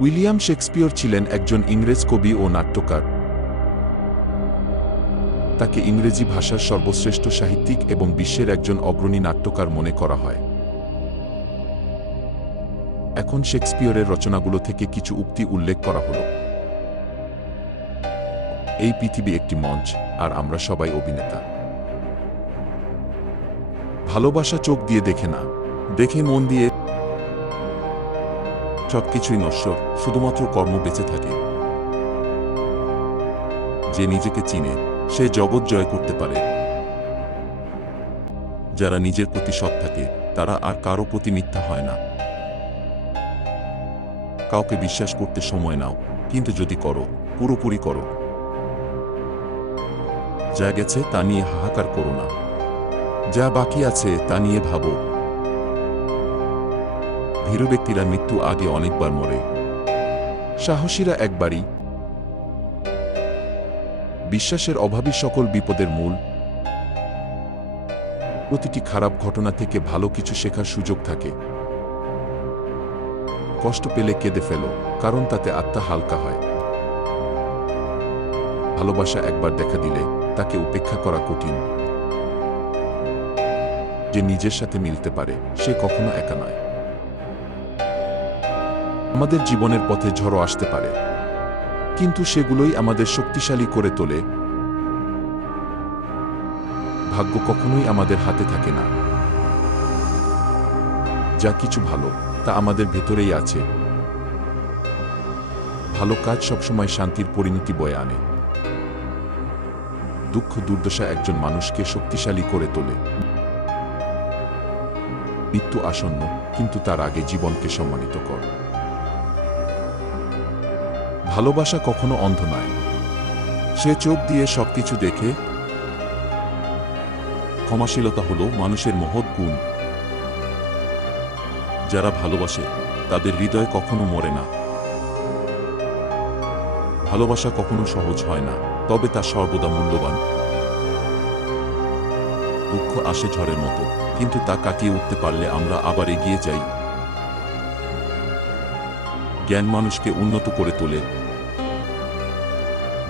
William Shakespeare ছিলেন একজন ইংরেজ কবি ও নাট্যকার। তাকে ইংরেজি ভাষার সর্বশ্রেষ্ঠ সাহিত্যিক এবং বিশ্বের একজন অগ্রণী নাট্যকার মনে করা হয়। এখন শেক্সপিয়রের রচনাগুলো থেকে কিছু উক্তি উল্লেখ করা হল। এই পৃথিবী একটি মঞ্চ, আর আমরা সবাই অভিনেতা। ভালোবাসা চোখ দিয়ে দেখে না, দেখে মন দিয়ে সবকিছুই নশ্বর শুধুমাত্র কর্ম বেঁচে থাকে। যে নিজেকে চিনে, সে জগৎ জয় করতে পারে। যারা নিজের প্রতি সৎ থাকে, তারা আর কারও প্রতি মিথ্যা হয় না। কাউকে বিশ্বাস করতে সময় নাও, কিন্তু যদি করো, পুরোপুরি করো। যা গেছে তা নিয়ে হাহাকার করো না। যা বাকি আছে তা নিয়ে ভাবো। ভীরু ব্যক্তিরা মৃত্যু আগে অনেকবার মরে। সাহসীরা একবারই। বিশ্বাসের অভাবই সকল বিপদের মূল। প্রতিটি খারাপ ঘটনা থেকে ভালো কিছু শেখার সুযোগ থাকে। কষ্ট পেলে কেঁদে ফেলো, কারণ তাতে আত্মা হালকা হয়। ভালোবাসা একবার দেখা দিলে তাকে উপেক্ষা করা কঠিন। যে নিজের সাথে মিলতে পারে, সে কখনো একা নয়। আমাদের জীবনের পথে ঝড়ো আসতে পারে। কিন্তু সেগুলোই আমাদের শক্তিশালী করে তোলে। ভাগ্য কখনোই আমাদের হাতে থাকে না। যা কিছু ভালো, তা আমাদের ভেতরেই আছে। ভালো কাজ সবসময় শান্তির পরিণতি বয়ে আনে। দুঃখ দুর্দশা একজন মানুষকে শক্তিশালী করে তোলে। মৃত্যু আসন্ন, কিন্তু তার আগে জীবনকে সম্মানিত কর। ভালোবাসা কখনো অন্ধ নয়। সে চোখ দিয়ে সবকিছু দেখে ক্ষমাশীলতা হল মানুষের মহৎ গুণ। যারা ভালোবাসে, তাদের হৃদয় কখনো মরে না। ভালোবাসা কখনো সহজ হয় না, তবে তা সর্বদা মূল্যবান। দুঃখ আসে ঝড়ের মতো, কিন্তু তা কাটিয়ে উঠতে পারলে আমরা আবার এগিয়ে যাই। জ্ঞান মানুষকে উন্নত করে তোলে।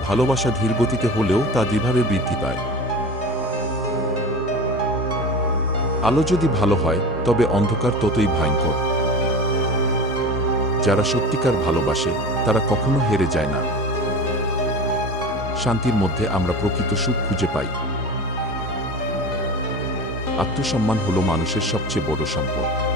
ভালোবাসা ধীরগতিতে হলেও তা দৃঢ়ভাবে বৃদ্ধি পায়। আলো যদি ভালো হয়, তবে অন্ধকার ততই ভয়ঙ্কর। যারা সত্যিকার ভালোবাসে, তারা কখনো হেরে যায় না। শান্তির মধ্যে আমরা প্রকৃত সুখ খুঁজে পাই। আত্মসম্মান হল মানুষের সবচেয়ে বড় সম্পদ।